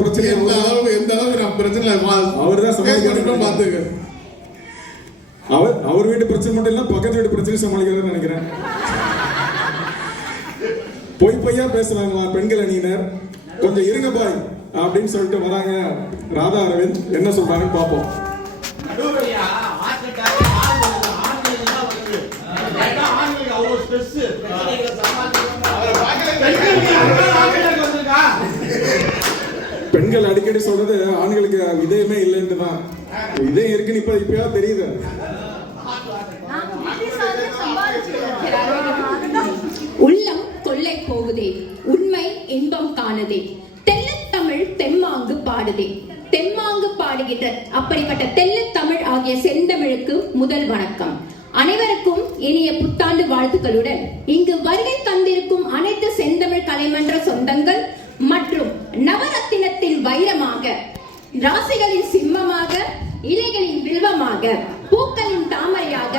பிரச்சனை எந்த அளவுக்கு நான் பிரச்சனை அவர் தான் சமாளிக்கணும் பார்த்துக்க. அவர் வீட்டு பிரச்சனை மட்டும் இல்ல, பக்கத்து வீட்டு பிரச்சனை சமாளிக்கிறதுன்னு நினைக்கிறேன். பொய்யா பேசுறாங்க பெண்கள் அணியினர். கொஞ்சம் இருங்க பாய் அப்படின்னு சொல்லிட்டு வராங்க. ராதா அரவிந்த் என்ன சொல்றாங்கன்னு பார்ப்போம். பெண்கள் அடிக்கடி சொல்றது ஆண்களுக்கு இதயமே இல்லைன்னு தான். இதயம் இருக்குன்னு இப்பயா தெரியுது. உள்ளம் கொள்ளை போகுதே, உண்மை இன்பம் காணுதே, தெள்ளத்தமிழ் தெம்மாங்கு பாடுதே, தெம்மாங்கு பாடுகின்ற அப்படிப்பட்ட தெள்ளத்தமிழ் ஆகிய செந்தமிழுக்கு முதல் வணக்கம். அனைவருக்கும் இனிய புத்தாண்டு வாழ்த்துக்களுடன் இங்கு வருகை தந்திருக்கும் அனைத்து செந்தமிழ் கலைமன்ற சொந்தங்கள் மற்றும் நவரத்தினத்தின் வைரமாக, ராசிகளின் சிம்மமாக, இலைகளின் வில்வமாக, பூக்களின் தாமரையாக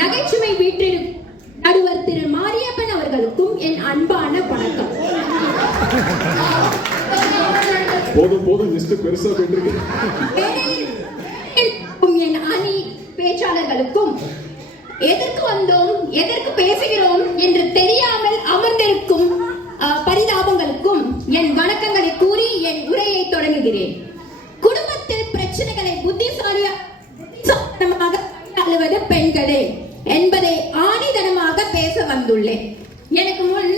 நகைச்சுவை வீட்டில் நடுவர் திரு மாரியப்பன் அவர்களுக்கும் என் அன்பான வணக்கம். போதும் மிஸ்டர் பெருசா போயிட்டு என் அணி பேச்சாளர்களுக்கும் எதற்கு வந்தோம், எதற்கு பேசுகிறோம் என்று தெரியாமல் அமர்ந்திருக்கும் பரிதாபங்களுக்கும் என் வணக்கங்களை கூறி என் உரையை தொடங்குகிறேன். குடும்பத்தில் பிரச்சனைகளை புத்திசாலியாக அழுவது பெண்களே என்பதை ஆணிதனமாக பேச வந்துள்ளேன். எனக்கு முன்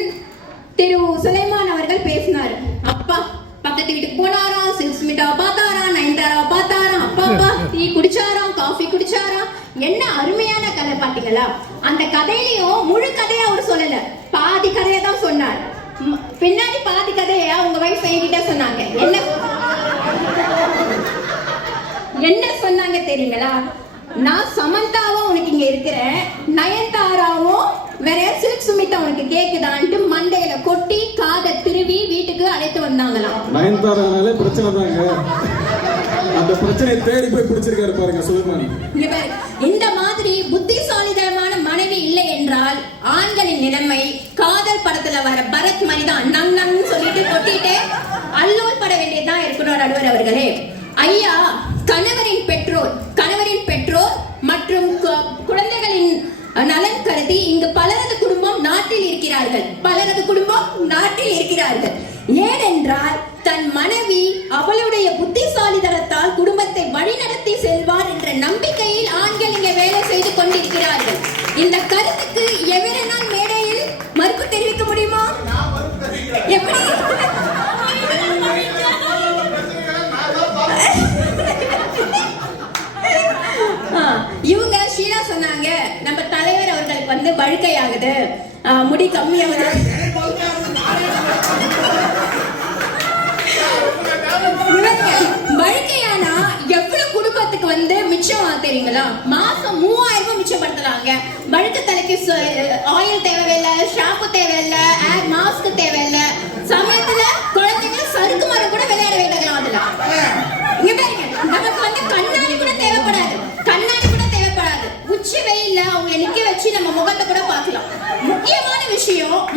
திரு சுலைமான் அவர்கள் பேசினார். அப்பா பக்கத்து வீட்டுக்கு போனாராம், சில்ஸ்மிட்டாவை பார்த்தாராம், நயன்தாராவை பார்த்தாராம், அப்பா டீ குடிச்சாராம், காஃபி குடிச்சாராம். என்ன அருமையான கதை பாத்தீங்களா? அந்த கதையிலையும் முழு கதையை அவர் சொல்லல, பாதி கதையை தான் சொன்னார். பின்னாடி பாதி கதையா உங்க வைஃப் என்கிட்ட சொன்னாங்க. என்ன சொன்னாங்க தெரியுங்களா? நான் சமந்தாவும் உனக்கு இங்க இருக்கிறேன், நயன்தாராவும் வேற சில்க் சுமிதா உனக்கு கேக்குதான்ட்டு மண்டையில கொட்டி காதை திருவி வீட்டுக்கு அழைத்து வந்தாங்களாம். நயன்தாரானாலே பிரச்சனை தாங்க. அந்த பிரச்சனையை தேடி போய் பிடிச்சிருக்காரு பாருங்க சுலைமான். இந்த மாதிரி புத்திசாலிதனமான மனைவி இல்லை என்றால் ஆண்களின் நிலைமை காதல் படத்துல வர பரத் மாதிரி தான். நங் நங் சொல்லிட்டு கொட்டிட்டு அல்லோல் பட வேண்டியதுதான் இருக்கணும். நடுவர் அவர்களே, ஐயா கணவரின் பெற்றோர் மற்றும் குழந்தைகளின் நலன் கருதி இங்கு பலரது குடும்பம் நாட்டில் இருக்கிறார்கள். ஏனென்றால் தன் மனைவி அவளுடைய புத்திசாலிதனத்தால் குடும்பத்தை வழிநடத்தி செல்வார் என்ற நம்பிக்கையில் ஆண்கள் இங்கே வேலை செய்து கொண்டிருக்கிறார்கள். இந்த கருத்துக்கு எவரெனால் மேடையில் மறுப்பு தெரிவிக்க முடியுமா? எப்படி? இவங்க ஷீலா சொன்னாங்க, நம்ம தலைவர் அவர்களுக்கு வந்து வழுக்கையாகுது, முடி கம்மியாகுது. வழுக்கையானா எவ்வளவு குடும்பத்துக்கு வந்து மிச்சம் தெரியுங்களா? மாசம் 3000 ரூபாய் மிச்சப்படுத்தலாங்க. வழுக்க தலைக்கு ஆயில் தேவையில்லை, ஷாம்பு தேவையில்லை, மாஸ்க் தேவையில்லை. சமயத்துல குழந்தைங்க சறுக்கு மரம் கூட விளையாட வேண்டாம். அதுல இங்க பாருங்க, நமக்கு வந்து கண்ணாடி கூட தேவைப்படாது. உச்சி வெயில்ல அவங்க நிக்க வச்சு நம்ம முகத்தை கூட பார்க்கலாம்.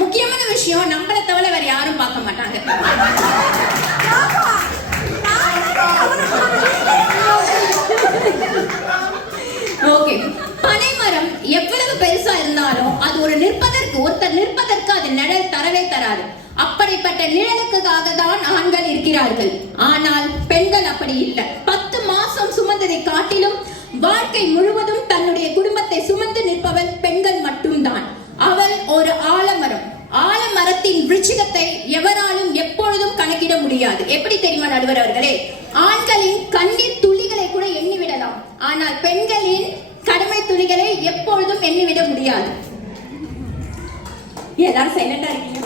முக்கியமான விஷயம் நம்மளை தவிர வேற யாரும் பார்க்க மாட்டாங்க. ஓகே, பனைமரம் எவ்வளவு பெருசா இருந்தாலும் அது ஒருத்தர் நிற்பதற்கு அது நிழல் தரவே தராது. அப்படிப்பட்ட நிழலுக்காக தான் ஆண்கள் இருக்கிறார்கள். ஆனால் பெண்கள் அப்படி இல்லை. 10 மாசம் சுமந்ததை காட்டிலும் வாழ்க்கை முழுவதும் தன்னுடைய குடும்பத்தை சுமந்து நிற்பவள் பெண்கள் மட்டும்தான். அவள் ஒரு ஆலமரத்தின் விருட்சிகத்தை எவராலும் எப்பொழுதும் கணக்கிட முடியாது. எப்படி தெரியுமா நடுவர் அவர்களே? ஆண்களின் கண்ணீர் துளிகளை கூட எண்ணிவிடலாம், ஆனால் பெண்களின் கடமை துளிகளை எப்பொழுதும் எண்ணிவிட முடியாது. எல்லாரும் சைலண்டா இருக்கீங்க.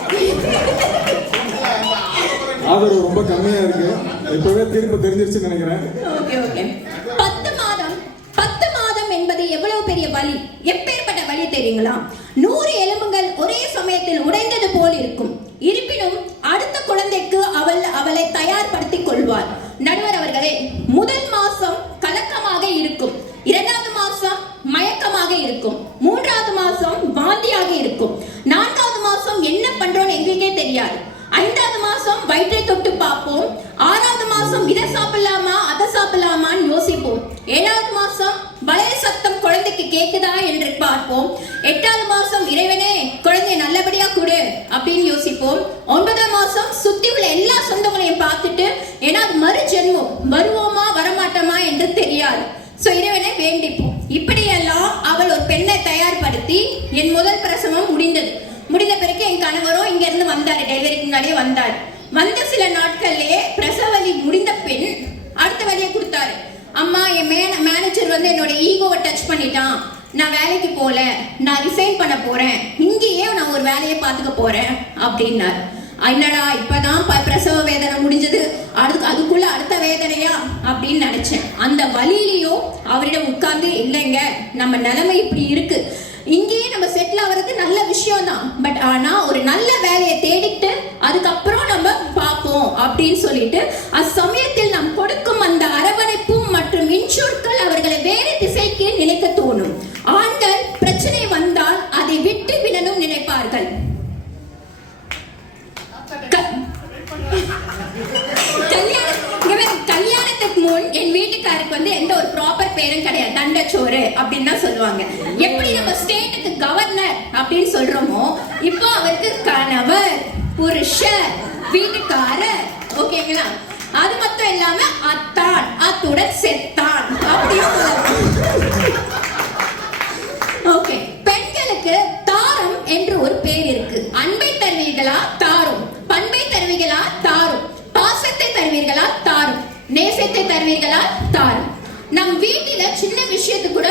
ஆதரவு ரொம்ப கம்மியா இருக்கு. இப்பவே திரும்ப தெரிஞ்சிருச்சுன்னு நினைக்கிறேன். ஓகே 10 மாதம் என்பது எவ்வளவு பெரிய வலி, எப்பேற்பட்ட வலி தெரியுங்களா? 100 எலும்புகள் ஒரே சமயத்தில் உடைந்தது போல் இருக்கும். இருப்பினும் அடுத்த குழந்தைக்கு அவளை தயார்படுத்திக் கொள்வார். நடுவர் அவர்களே, முதல் மாசம் கலக்கமாக இருக்கும், 2வது மாசம் மயக்கமாக இருக்கும், 3வது மாசம் வாந்தியாக இருக்கும், 4வது மாசம் என்ன பண்றோம்னு எங்களுக்கே தெரியாது, 5வது மாசம் வயிற்றை தொட்டு பார்ப்போம், 6 மாசம் இதை சாப்பிடலாமா அதை சாப்பிடலாமான்னு யோசிப்போம். 7வது மாசம் வளையல் சத்தம் குழந்தைக்கு கேக்குதா என்று பார்ப்போம். 8வது மாசம் இறைவனே குழந்தைய நல்லபடியா கொடு அப்படின்னு யோசிப்போம். 9ஆம் மாசம் சுத்தி உள்ள எல்லா சொந்தங்களையும் பார்த்துட்டு ஏன்னா அது மறு ஜென்மம், வருவோமா வரமாட்டோமா என்று தெரியாது, சோ இறைவனை வேண்டிப்போம். இப்படியெல்லாம் அவள் ஒரு பெண்ணை தயார்படுத்தி என் முதல் பிரசவம் முடிந்த பிறகு என் கணவரும் இங்க இருந்து வந்தாரு, டெலிவரிக்கு முன்னாடியே வந்தாரு. வந்த சில நாட்கள்லயே பிரசவ வலி முடிந்த பின் அடுத்த வலியை கொடுத்தாரு. அம்மா, என் மேனேஜர் வந்து என்னோட ஈகோவை டச் பண்ணிட்டான், நான் வேலைக்கு போல, நான் ரிசைன் பண்ண போறேன், இங்கேயே நான் ஒரு வேலையை பார்த்துக்க போறேன் அப்படின்னாரு. என்னடா இப்பதான் பிரசவ வேதனை முடிஞ்சது, அதுக்குள்ள அடுத்த வேதனையா அப்படின்னு நினைச்சேன். அந்த வழியிலயோ அவரிடம் உட்கார்ந்து, இல்லைங்க நம்ம நிலைமை இப்படி இருக்கு, இங்கேயே நம்ம செட்டில் ஆகிறது நல்ல விஷயம் தான், பட் ஆனா ஒரு நல்ல வேலையை தேடிட்டு அதுக்கப்புறம் நம்ம பார்ப்போம் அப்படின்னு சொல்லிட்டு அச்சமயத்தில் நாம் கொடுக்கும் அந்த அரவணைப்பும் மற்றும் இன்சூர்கள் அவர்களை வேறு திசைக்கு நினைக்க தோணும். ஆண்கள் பிரச்சனை வந்தால் அதை விட்டு விடணும் நினைப்பார்கள். கல்யாணத்துக்கு முன் என் வீட்டுக்காருக்கு வந்து எந்த ஒரு ப்ராப்பர் பேரும் கிடையாது, தண்டச்சோறு அப்படின்னு தான் சொல்லுவாங்க. எப்படி நம்ம ஸ்டேட்டுக்கு கவர்னர் அப்படின்னு சொல்றோமோ, இப்போ அவருக்கு கணவர், புருஷர், வீட்டுக்காரர், ஓகேங்களா? அது மட்டும் இல்லாம அத்தான், அத்துடன் செத்தான் அப்படின்னு ஓகே. பெண்களுக்கு தாரம் என்று ஒரு பேர் இருக்கு. அன்பை தருவீர்களா தாரும், பண்பை தருவீர்களா தாரும், பாசத்தை தருவீர்களா தாரும், நேசத்தை தருவீர்களா தாரும். நம் வீட்டில சின்ன விஷயத்துக்கு கூட